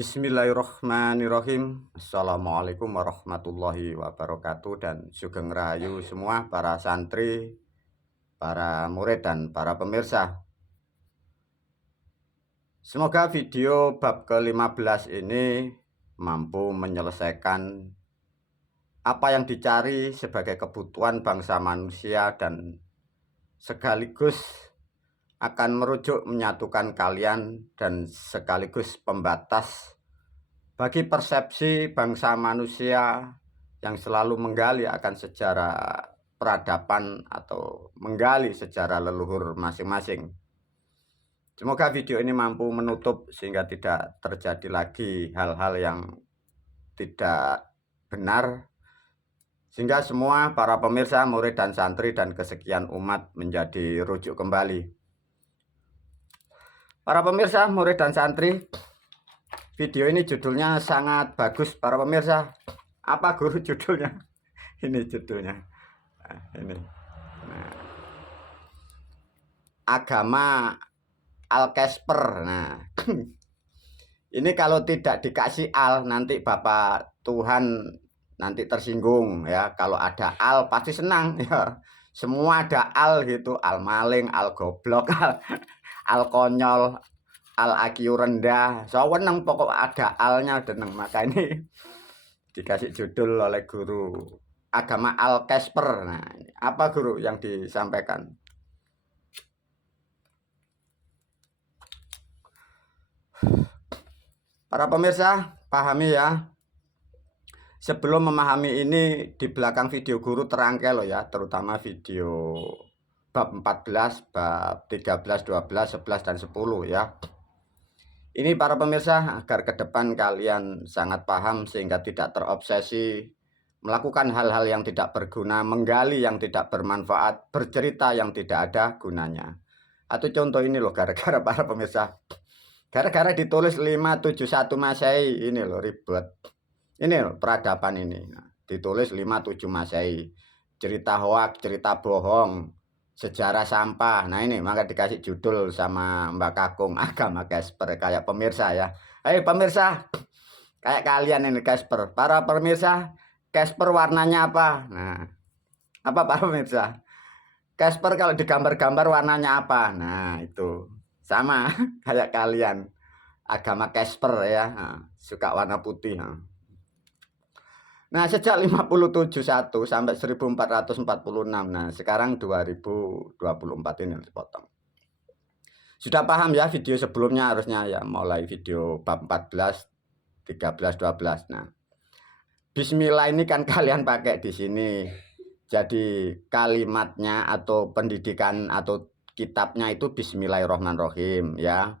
Bismillahirrahmanirrahim. Assalamualaikum warahmatullahi wabarakatuh. Dan sugeng rahayu semua para santri, para murid dan para pemirsa. Semoga video bab ke-15 ini mampu menyelesaikan apa yang dicari sebagai kebutuhan bangsa manusia dan sekaligus akan merujuk menyatukan kalian dan sekaligus pembatas bagi persepsi bangsa manusia yang selalu menggali akan sejarah peradaban atau menggali sejarah leluhur masing-masing. Semoga video ini mampu menutup sehingga tidak terjadi lagi hal-hal yang tidak benar, sehingga semua para pemirsa, murid dan santri dan kesekian umat menjadi rujuk kembali. Para pemirsa, murid dan santri, video ini judulnya sangat bagus para pemirsa. Apa guru judulnya? Ini judulnya. Nah, ini. Nah. Agama Al-Casper. Nah. Ini kalau tidak dikasih al, nanti Bapak Tuhan nanti tersinggung ya. Kalau ada al pasti senang ya. Semua ada al gitu, al maling, al goblok, al konyol, al IQ rendah, seneng pokok ada alnya deneng. Maka ini dikasih judul oleh guru agama Al-Casper. Nah, apa guru yang disampaikan? Para pemirsa, pahami ya. Sebelum memahami ini, di belakang video guru terangkai loh ya, terutama video bab 14, bab 13, 12, 11, dan 10 ya. Ini para pemirsa agar ke depan kalian sangat paham sehingga tidak terobsesi melakukan hal-hal yang tidak berguna, menggali yang tidak bermanfaat, bercerita yang tidak ada gunanya. Atau contoh ini loh, gara-gara para pemirsa, gara-gara ditulis 571 Masehi ini loh ribet. Ini loh peradaban ini. Nah, ditulis 57 Masehi. Cerita hoak, cerita bohong, sejarah sampah. Nah ini maka dikasih judul sama Mbak Kakung, agama Casper. Kayak pemirsa ya. Hei pemirsa, kayak kalian ini Casper. Para pemirsa, Casper warnanya apa? Nah, apa para pemirsa? Casper kalau digambar-gambar warnanya apa? Nah itu sama kayak kalian. Agama Casper ya. Nah, suka warna putih. Nah, sejak 571 sampai 1446. Nah, sekarang 2024 ini dipotong. Sudah paham ya video sebelumnya harusnya ya, mulai video bab 14, 13, 12. Nah, bismillah ini kan kalian pakai di sini. Jadi kalimatnya atau pendidikan atau kitabnya itu bismillahirrahmanirrahim ya.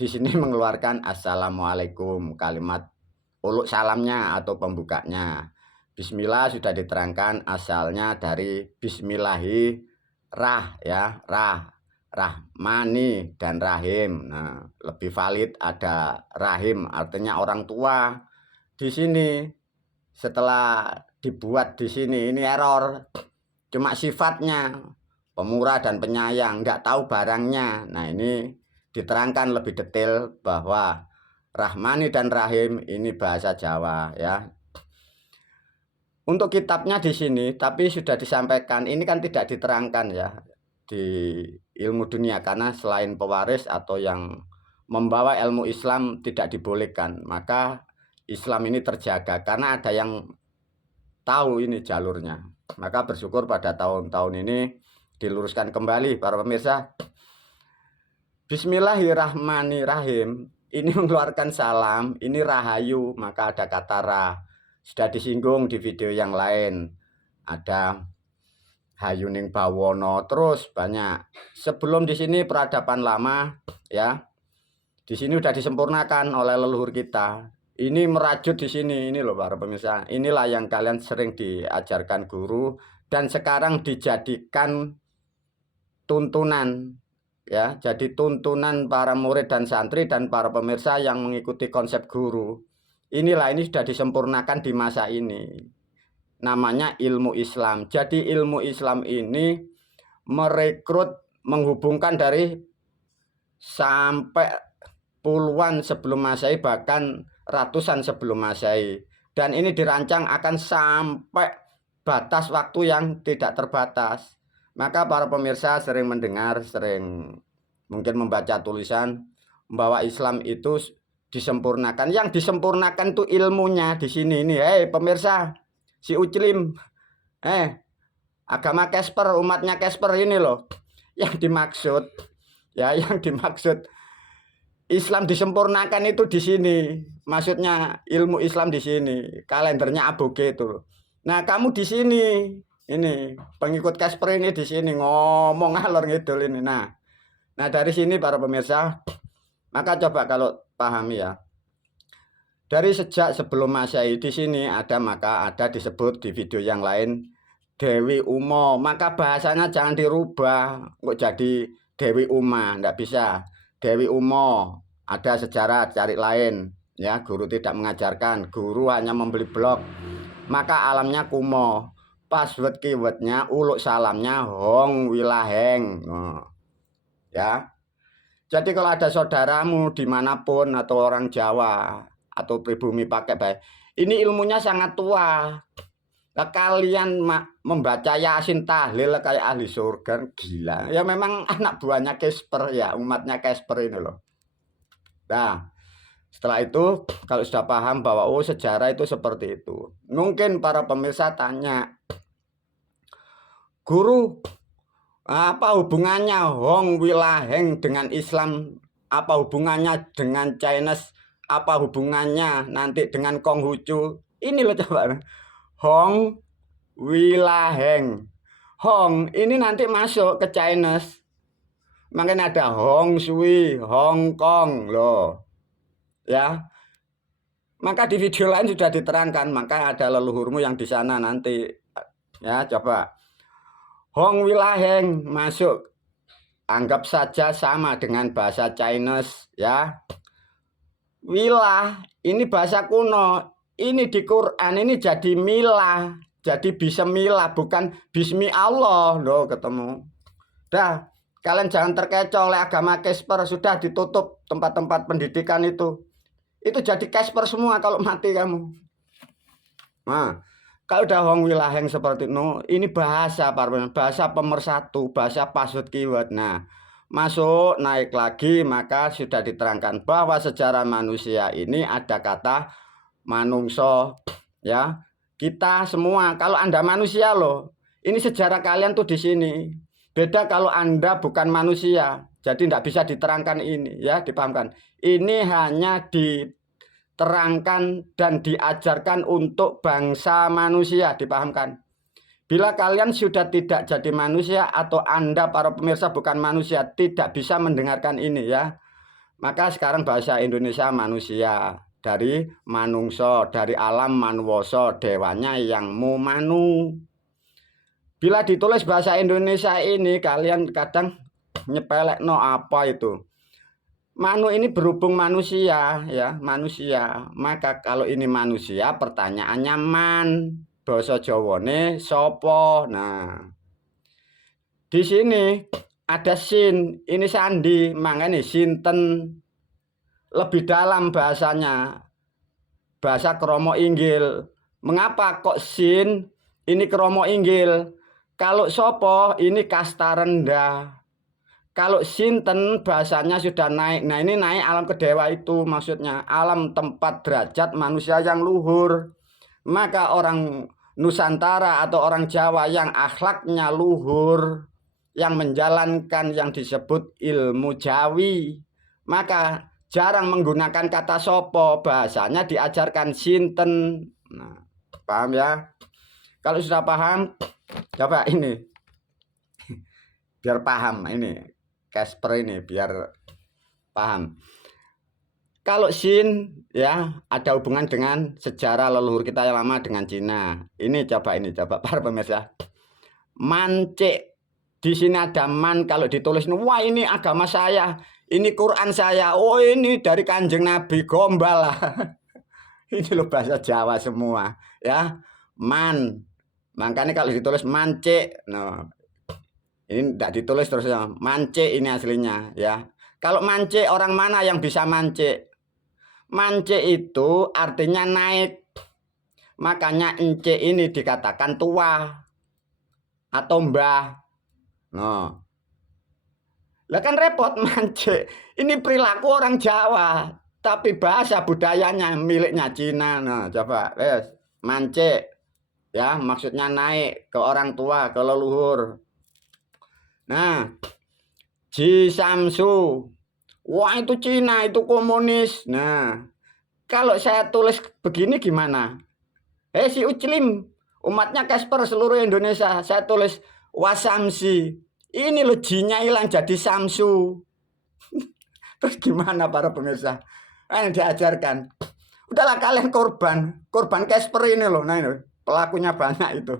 Di sini mengeluarkan assalamualaikum, kalimat uluk salamnya atau pembukanya. Bismillah sudah diterangkan asalnya dari bismillahi rah ya, rahmani dan rahim. Nah, lebih valid ada rahim artinya orang tua. Di sini setelah dibuat di sini ini error. Cuma sifatnya pemurah dan penyayang, nggak tahu barangnya. Nah, ini diterangkan lebih detail bahwa Rahmani dan Rahim ini bahasa Jawa ya. Untuk kitabnya di sini, tapi sudah disampaikan, ini kan tidak diterangkan ya di ilmu dunia karena selain pewaris atau yang membawa ilmu Islam tidak dibolehkan. Maka Islam ini terjaga karena ada yang tahu ini jalurnya. Maka bersyukur pada tahun-tahun ini diluruskan kembali para pemirsa. Bismillahirrahmanirrahim. Ini mengeluarkan salam, ini rahayu, maka ada kata rah. Sudah disinggung di video yang lain. Ada hayuning bawono, terus banyak. Sebelum di sini peradaban lama ya. Di sini sudah disempurnakan oleh leluhur kita. Ini merajut di sini, ini loh para pemirsa. Inilah yang kalian sering diajarkan guru dan sekarang dijadikan tuntunan. Ya, jadi tuntunan para murid dan santri dan para pemirsa yang mengikuti konsep guru. Inilah ini sudah disempurnakan di masa ini. Namanya ilmu Islam. Jadi ilmu Islam ini merekrut, menghubungkan dari sampai puluhan sebelum Masehi, bahkan ratusan sebelum Masehi. Dan ini dirancang akan sampai batas waktu yang tidak terbatas. Maka para pemirsa sering mendengar, sering mungkin membaca tulisan bahwa Islam itu disempurnakan. Yang disempurnakan itu ilmunya di sini ini. Hei pemirsa, si Uclim, agama Casper, umatnya Casper ini loh. Yang dimaksud, ya yang dimaksud Islam disempurnakan itu di sini. Maksudnya ilmu Islam di sini. Kalendernya aboge itu. Nah, kamu di sini. Ini pengikut Casper ini di sini ngomong ngalor ngidul ini. Nah, dari sini para pemirsa, maka coba kalau pahami ya. Dari sejak sebelum Masehi di sini maka ada disebut di video yang lain Dewi Uma. Maka bahasanya jangan dirubah kok jadi Dewi Uma, enggak bisa. Dewi Uma, ada sejarah cari lain ya, guru tidak mengajarkan, guru hanya membeli blog. Maka alamnya kumo. Password keywordnya uluk salamnya hong wilaheng. Ya. Jadi kalau ada saudaramu dimanapun atau orang Jawa atau pribumi pakai baik, ini ilmunya sangat tua. Nah, kalian membaca Yasin tahlil kayak ahli surga, gila. Ya memang anak buahnya Casper ya, umatnya Casper ini loh. Nah, setelah itu kalau sudah paham bahwa sejarah itu seperti itu, mungkin para pemirsa tanya, guru, apa hubungannya Hong Wilaheng dengan Islam? Apa hubungannya dengan Chinese? Apa hubungannya nanti dengan Konghucu? Ini loh coba. Hong Wilaheng. Hong ini nanti masuk ke Chinese. Makanya ada Hong Sui, Hong Kong loh. Ya. Maka di video lain sudah diterangkan, maka ada leluhurmu yang di sana nanti. Ya, coba. Hong Wilaheng masuk, anggap saja sama dengan bahasa Chinese ya. Wilah ini bahasa kuno, ini di Quran ini jadi milah, jadi bismillah bukan bismi Allah loh, ketemu. Dah, kalian jangan terkecoh oleh agama Casper, sudah ditutup tempat-tempat pendidikan itu. Itu jadi Casper semua kalau mati kamu. Nah, kalau udah Hong Wilaheng seperti itu, ini bahasa pemersatu, bahasa password keyword. Nah, masuk naik lagi, maka sudah diterangkan bahwa sejarah manusia ini ada kata manungso, ya. Kita semua, kalau Anda manusia loh, ini sejarah kalian tuh di sini. Beda kalau Anda bukan manusia, jadi tidak bisa diterangkan ini, ya, dipahamkan. Ini hanya diterangkan dan diajarkan untuk bangsa manusia, dipahamkan. Bila kalian sudah tidak jadi manusia atau Anda para pemirsa bukan manusia, tidak bisa mendengarkan ini ya. Maka sekarang bahasa Indonesia manusia, dari manungso, dari alam manwoso, dewanya yang mu manu. Bila ditulis bahasa Indonesia ini kalian kadang nyepelek no apa itu. Manu ini berhubung manusia ya, manusia. Maka kalau ini manusia pertanyaannya man, basa Jawane sopo. Nah, di sini ada sin, ini sandi, makanya sinten lebih dalam bahasanya. Bahasa kromo inggil. Mengapa kok sin ini kromo inggil? Kalau sopo ini kasta rendah. Kalau sinten bahasanya sudah naik. Nah ini naik alam kedewa itu maksudnya. Alam tempat derajat manusia yang luhur. Maka orang Nusantara atau orang Jawa yang akhlaknya luhur, yang menjalankan yang disebut ilmu Jawi, maka jarang menggunakan kata sopo. Bahasanya diajarkan sinten. Nah, paham ya? Kalau sudah paham, coba ini. Biar paham ini. Casper ini biar paham. Kalau sin ya ada hubungan dengan sejarah leluhur kita yang lama dengan Cina. Ini coba para pemirsa. Mancik di sini ada man, kalau ditulis wah ini agama saya, ini Quran saya. Oh ini dari Kanjeng Nabi, gombal lah. Ini loh bahasa Jawa semua ya. Man. Makanya kalau ditulis mancik, no. Ini tidak ditulis terus ya, mance ini aslinya ya. Kalau mance, orang mana yang bisa mance? Mance itu artinya naik. Makanya ence ini dikatakan tua atau mbah. Nah, lah kan repot mance. Ini perilaku orang Jawa, tapi bahasa budayanya miliknya Cina. Nah, coba, mance. Ya, maksudnya naik ke orang tua, ke leluhur. Nah, Ji Samsu. Wah, itu Cina, itu komunis. Nah, kalau saya tulis begini gimana? Si Uclim, umatnya Casper seluruh Indonesia. Saya tulis Wasamsi. Ini loh Ji-nya hilang jadi Samsu. Terus gimana para pemirsa? Yang diajarkan. Udahlah kalian korban Casper ini loh. Nah ini pelakunya banyak itu.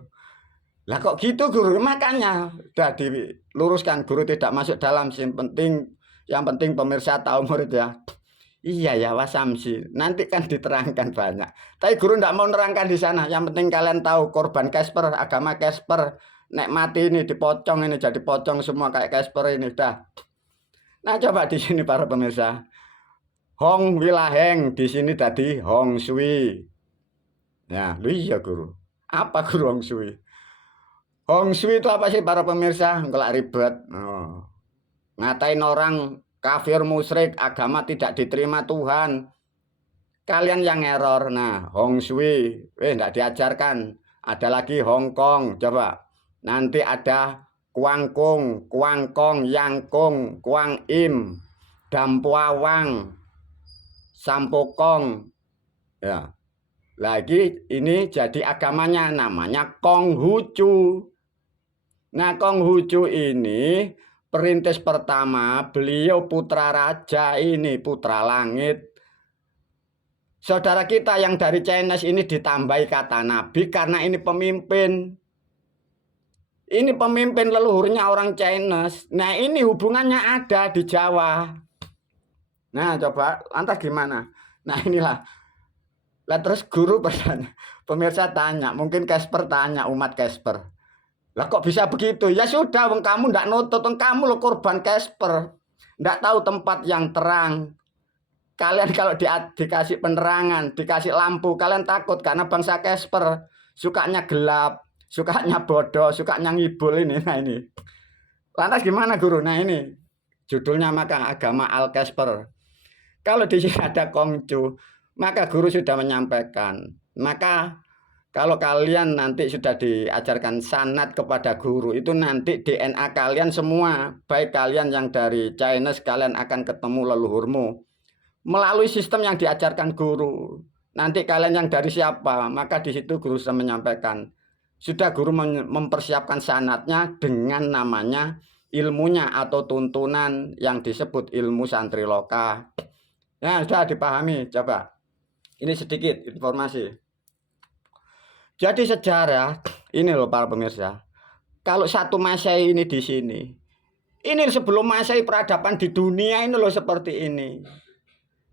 Lah kok gitu guru? Makanya udah diluruskan, guru tidak masuk dalam. Yang penting pemirsa tahu murid ya. Iya ya Wasamsi. Nanti kan diterangkan banyak. Tapi guru tidak mau nerangkan di sana. Yang penting kalian tahu korban Casper, agama Casper. Nek mati ini dipocong ini jadi pocong semua kayak Casper ini dah. Nah coba di sini para pemirsa. Hong Wilaheng di sini tadi Hong Sui. Ya, lu iya guru. Apa guru Hong Sui? Hong Sui itu apa sih para pemirsa? Enggak ribet. Ngatain orang kafir musyrik, agama tidak diterima Tuhan. Kalian yang error. Nah, Hong Sui, enggak diajarkan. Ada lagi Hong Kong, coba. Nanti ada Kuangkung, Kuangkong, Yangkung, Kuang Im, Dampuawang, Sampokong. Ya. Lagi ini jadi agamanya namanya Konghucu. Nah, Konghucu ini perintis pertama, beliau putra raja ini, putra langit. Saudara kita yang dari Chinese ini ditambahi kata nabi karena ini pemimpin. Ini pemimpin leluhurnya orang Chinese. Nah, ini hubungannya ada di Jawa. Nah, coba lantas gimana? Nah, inilah. Lah terus guru bertanya, pemirsa tanya, mungkin Casper tanya, umat Casper. Lah kok bisa begitu? Ya sudah, kamu ndak nutut, kamu lo korban Casper. Ndak tahu tempat yang terang. Kalian kalau dikasih penerangan, dikasih lampu, kalian takut karena bangsa Casper sukanya gelap, sukanya bodoh, sukanya ngibul ini. Nah ini. Lantas gimana guru? Nah ini judulnya maka agama Al Casper. Kalau di sini ada Kongcu, maka guru sudah menyampaikan. Maka kalau kalian nanti sudah diajarkan sanad kepada guru, itu nanti DNA kalian semua, baik kalian yang dari Chinese, kalian akan ketemu leluhurmu melalui sistem yang diajarkan guru. Nanti kalian yang dari siapa, maka di situ guru sudah menyampaikan. Sudah guru mempersiapkan sanadnya dengan namanya ilmunya atau tuntunan yang disebut ilmu santriloka. Ya, sudah dipahami, coba. Ini sedikit informasi. Jadi sejarah, ini loh para pemirsa. Kalau satu Masehi ini di sini. Ini sebelum Masehi peradaban di dunia ini loh seperti ini.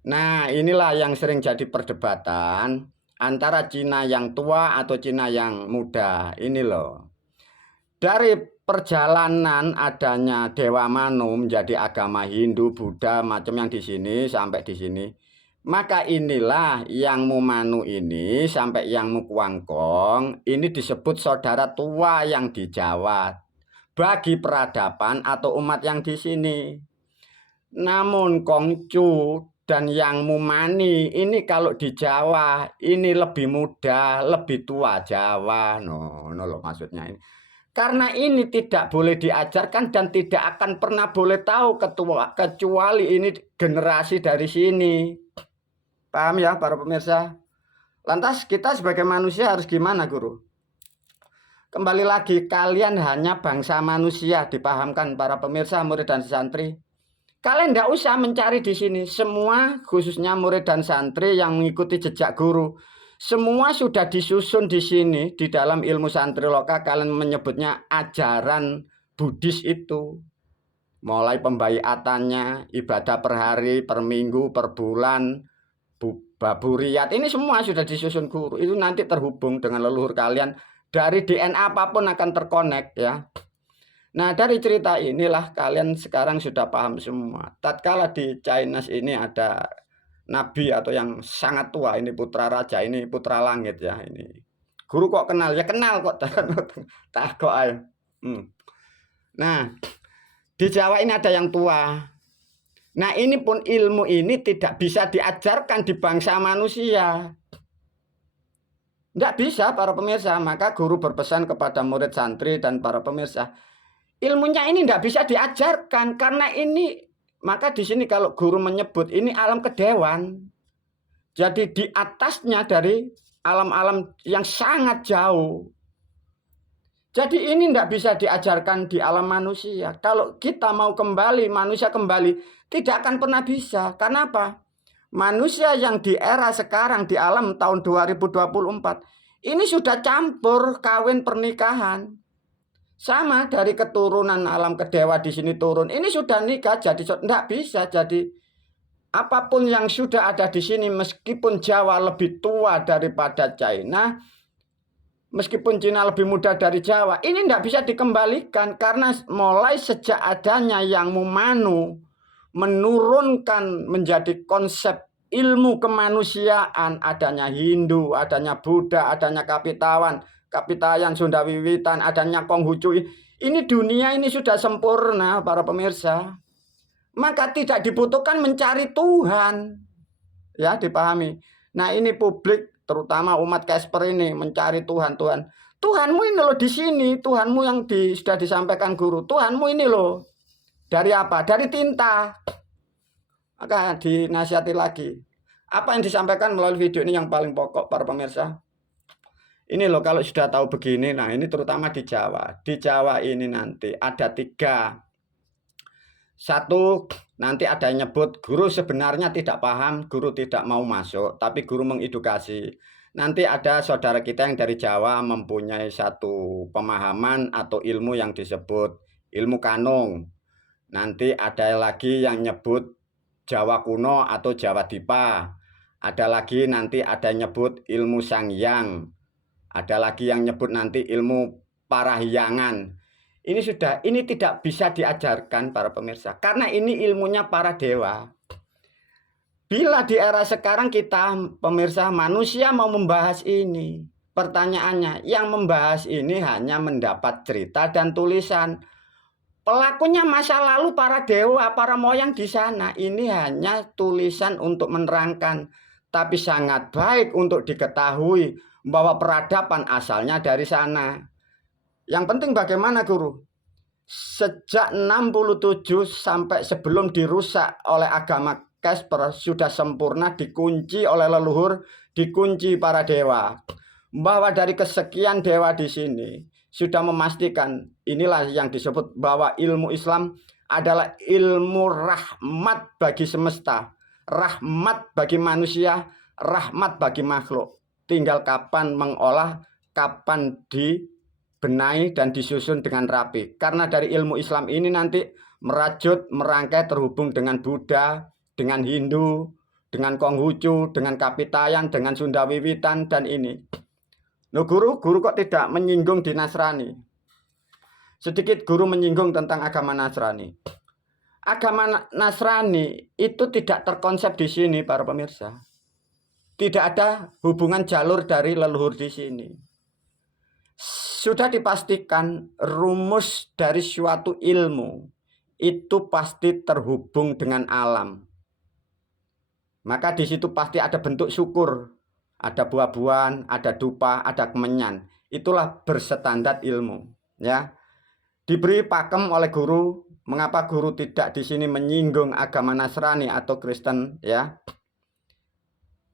Nah, inilah yang sering jadi perdebatan antara Cina yang tua atau Cina yang muda. Ini loh. Dari perjalanan adanya Dewa Manu menjadi agama Hindu, Buddha, macam yang di sini sampai di sini. Maka inilah yang Manu ini sampai yang Kuangkong ini disebut saudara tua yang di Jawa bagi peradaban atau umat yang di sini. Namun Kongcu dan yang Mumani ini kalau di Jawa ini lebih muda, lebih tua Jawa. No loh maksudnya ini. Karena ini tidak boleh diajarkan dan tidak akan pernah boleh tahu kecuali ini generasi dari sini. Paham ya para pemirsa? Lantas kita sebagai manusia harus gimana guru? Kembali lagi, kalian hanya bangsa manusia, dipahamkan para pemirsa, murid dan santri. Kalian tidak usah mencari di sini. Semua khususnya murid dan santri yang mengikuti jejak guru. Semua sudah disusun di sini. Di dalam ilmu santriloka kalian menyebutnya ajaran Buddhis itu. Mulai pembaiatannya, ibadah per hari, per minggu, per bulan, baburiat. Ini semua sudah disusun guru. Itu nanti terhubung dengan leluhur kalian. Dari DNA apapun akan terkonek ya. Nah, dari cerita inilah kalian sekarang sudah paham semua. Tatkala di Chinese ini ada nabi atau yang sangat tua, ini putra raja, ini putra langit ya ini. Guru kok kenal? Ya kenal kok. Takut ayo. Nah, di Jawa ini ada yang tua. Nah, ini pun ilmu ini tidak bisa diajarkan di bangsa manusia. Tidak bisa para pemirsa. Maka guru berpesan kepada murid santri dan para pemirsa, ilmunya ini tidak bisa diajarkan karena ini. Maka di sini kalau guru menyebut ini alam kedewan. Jadi di atasnya dari alam-alam yang sangat jauh. Jadi ini tidak bisa diajarkan di alam manusia. Kalau kita mau kembali, manusia kembali, tidak akan pernah bisa. Karena apa? Manusia yang di era sekarang, di alam tahun 2024, ini sudah campur kawin pernikahan. Sama dari keturunan alam kedewa di sini turun. Ini sudah nikah, jadi tidak bisa. Jadi apapun yang sudah ada di sini, meskipun Jawa lebih tua daripada China, meskipun Cina lebih muda dari Jawa, ini tidak bisa dikembalikan karena mulai sejak adanya yang Manu menurunkan menjadi konsep ilmu kemanusiaan, adanya Hindu, adanya Buddha, adanya Kapitayan, Sunda Wiwitan, adanya Konghucu. Ini dunia ini sudah sempurna para pemirsa. Maka tidak dibutuhkan mencari Tuhan. Ya, dipahami. Nah, ini publik terutama umat Casper ini mencari Tuhan. Tuhanmu ini loh di sini, Tuhanmu yang sudah disampaikan guru. Tuhanmu ini loh. Dari apa? Dari tinta. Maka dinasihati lagi. Apa yang disampaikan melalui video ini yang paling pokok para pemirsa? Ini loh kalau sudah tahu begini, nah ini terutama di Jawa. Di Jawa ini nanti ada 3. Satu, nanti ada yang nyebut guru sebenarnya tidak paham, guru tidak mau masuk, tapi guru mengedukasi. Nanti ada saudara kita yang dari Jawa mempunyai satu pemahaman atau ilmu yang disebut ilmu kanung. Nanti ada lagi yang nyebut Jawa kuno atau Jawa Dipa. Ada lagi nanti ada yang nyebut ilmu Sangyang. Ada lagi yang nyebut nanti ilmu Parahyangan. Ini tidak bisa diajarkan para pemirsa karena ini ilmunya para dewa. Bila di era sekarang kita pemirsa manusia mau membahas ini, pertanyaannya yang membahas ini hanya mendapat cerita dan tulisan. Pelakunya masa lalu para dewa, para moyang di sana. Ini hanya tulisan untuk menerangkan, tapi sangat baik untuk diketahui bahwa peradaban asalnya dari sana. Yang penting bagaimana guru? Sejak 67 sampai sebelum dirusak oleh agama Casper sudah sempurna dikunci oleh leluhur, dikunci para dewa. Bahwa dari kesekian dewa di sini sudah memastikan inilah yang disebut bahwa ilmu Islam adalah ilmu rahmat bagi semesta, rahmat bagi manusia, rahmat bagi makhluk. Tinggal kapan mengolah, kapan dibenahi dan disusun dengan rapi. Karena dari ilmu Islam ini nanti merajut, merangkai terhubung dengan Buddha, dengan Hindu, dengan Konghucu, dengan Kapitayan, dengan Sunda Wiwitan dan ini. Loh guru kok tidak menyinggung di Nasrani? Sedikit guru menyinggung tentang agama Nasrani. Agama Nasrani itu tidak terkonsep di sini para pemirsa. Tidak ada hubungan jalur dari leluhur di sini. Sudah dipastikan rumus dari suatu ilmu itu pasti terhubung dengan alam. Maka di situ pasti ada bentuk syukur, ada buah-buahan, ada dupa, ada kemenyan. Itulah berstandar ilmu, ya. Diberi pakem oleh guru. Mengapa guru tidak di sini menyinggung agama Nasrani atau Kristen, ya?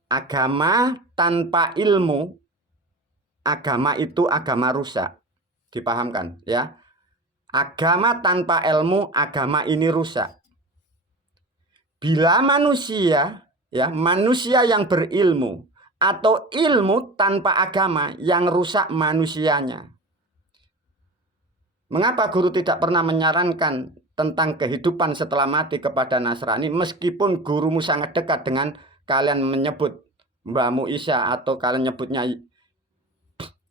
Agama tanpa ilmu, agama itu agama rusak. Dipahamkan, ya. Agama tanpa ilmu, agama ini rusak. Bila manusia, ya, manusia yang berilmu atau ilmu tanpa agama yang rusak manusianya. Mengapa guru tidak pernah menyarankan tentang kehidupan setelah mati kepada Nasrani meskipun gurumu sangat dekat dengan kalian menyebut Mbahmu Isa atau kalian nyebutnya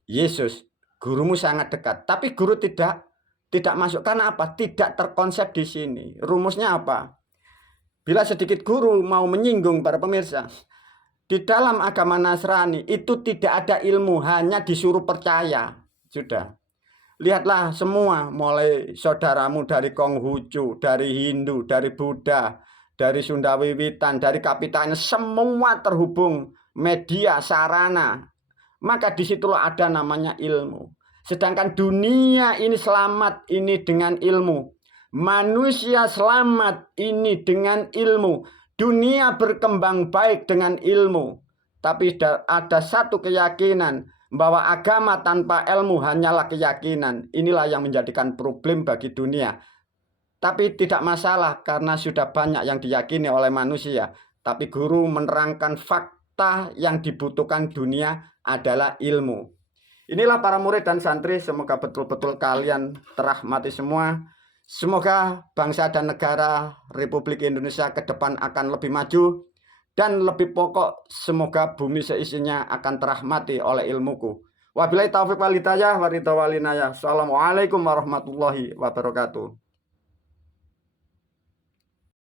Yesus, gurumu sangat dekat, tapi guru tidak Tidak masuk. Karena apa? Tidak terkonsep di sini. Rumusnya apa? Bila sedikit guru mau menyinggung para pemirsa, di dalam agama Nasrani itu tidak ada ilmu, hanya disuruh percaya. Sudah. Lihatlah semua, mulai saudaramu dari Konghucu, dari Hindu, dari Buddha, dari Sunda Wiwitan, dari Kapitanya, semua terhubung media, sarana. Maka disitulah ada namanya ilmu. Sedangkan dunia ini selamat ini dengan ilmu. Manusia selamat ini dengan ilmu. Dunia berkembang baik dengan ilmu. Tapi ada satu keyakinan bahwa agama tanpa ilmu hanyalah keyakinan. Inilah yang menjadikan problem bagi dunia. Tapi tidak masalah karena sudah banyak yang diyakini oleh manusia. Tapi guru menerangkan fakta yang dibutuhkan dunia adalah ilmu. Inilah para murid dan santri, semoga betul-betul kalian terahmati semua. Semoga bangsa dan negara Republik Indonesia ke depan akan lebih maju. Dan lebih pokok, semoga bumi seisinya akan terahmati oleh ilmuku. Wabillahi taufiq wal hidayah wa ridha wal inayah. Assalamualaikum warahmatullahi wabarakatuh.